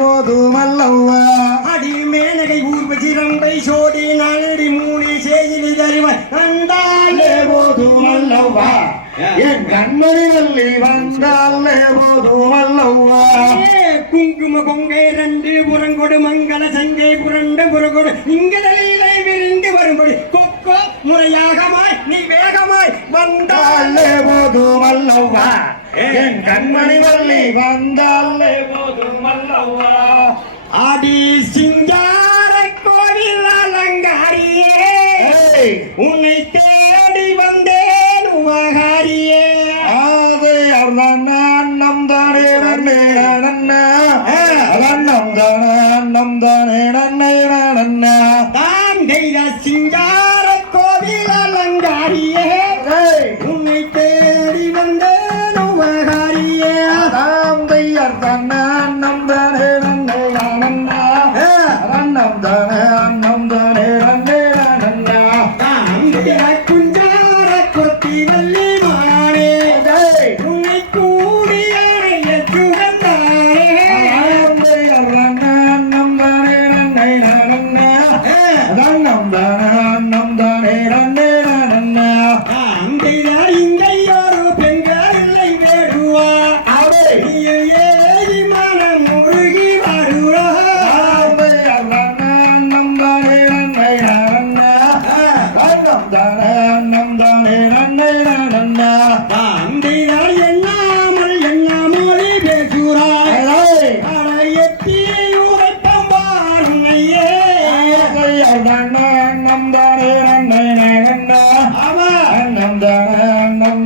போதுமல்லவா அடி மேனகை சோடி நாளடி மூணி சேயிலி தருவாய் அண்டாலே போதுமல்லவா என் கண்மணி வள்ளி வந்தாலே போதுமல்லவா ஏ, குங்கும கொங்கை ரெண்டு புறங்கொடு மங்கள சங்கை புரண்ட புறங்கொடு இங்கதலையிலே விரிந்து வரும்படி. கொக்கோ முறையாகமாய் நீ வேகமாய் வந்தாலே போதும் அல்லவா என் கண்மணி வள்ளி வந்தாலே போதுமல்லவா? அடி சிங்கார கோவில் அலங்காரியே. உன்னை தேடி வந்தேன் உபகாரியே ஆதை அண்ணம் தானே நன்னே நன்னா அண்ணம் தானே அண்ணம் தானே நன்னை நன்னா தான் தெய்த சிங்கார கோவில் அலங்காரியே. தானே அண்ணம் தானே நன்னா. நாம் தெய்த இங்கையோரு பெண்களில்லை வேடுவா. அவை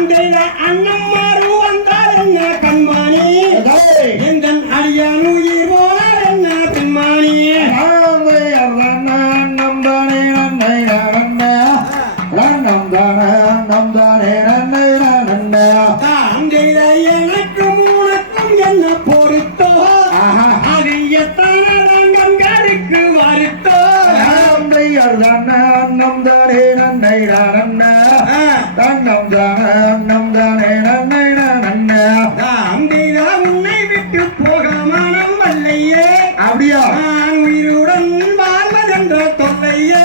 தாந்தைய அண்ணம் தானே நன்னை நன்னா அண்ணம் தானே அண்ணம் தானே நன்னை நன்னா தாந்தைய உன்னை விட்டு போக மனம் வல்லையே அப்படியா? நான் உயிருடன் வாழ்வதென்ற தொல்லையே.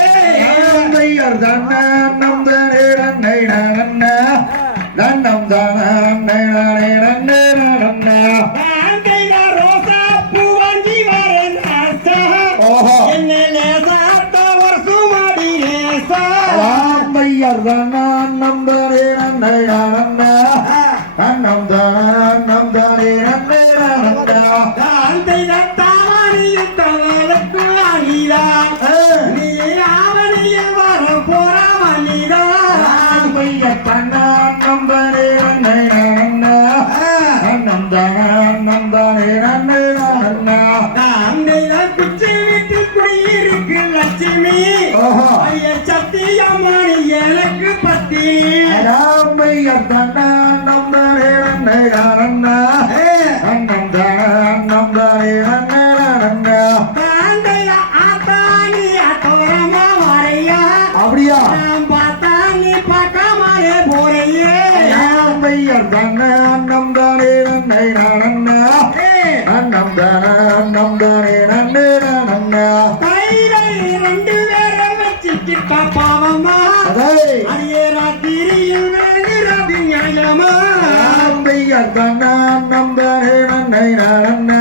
தையர் தானே அண்ணம் தானே நன்னை நன்னா நன்னம் தானே அன்னை நானே நன்னா. ராமையர் தானே அண்ணம் தானே நன்னா தாந்தைய தாவானியில் தவறுக்கு அணிதா நீ ஆவணியில் வர போற மனிதா. ராமையர் தானே அண்ணம் தானே நன்னை நன்னா அண்ணம் தானே அண்ணம் தானே நன்னை நன்னா தாந்தைய பிச்சை வீட்டு குடியிருக்கு லட்சுமி. ராமையர் தானே அண்ணம் தானே நன்னை நன்னா அண்ணம் தானே அண்ணம் தானே அத்தோரமா வரையா அப்படியா? ராமையர் தானே அண்ணம் தானே அண்ணம் தானே அண்ணம் தானே வச்சுக்கிட்ட பாவமா? அடியே ராத்திரியில் வேகிறது நியாயமா தானே தானே நன்னை நன்னா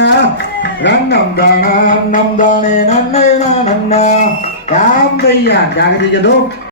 அண்ணம் தானே அண்ணம் தானே நன்னை ஜாகரிகதோ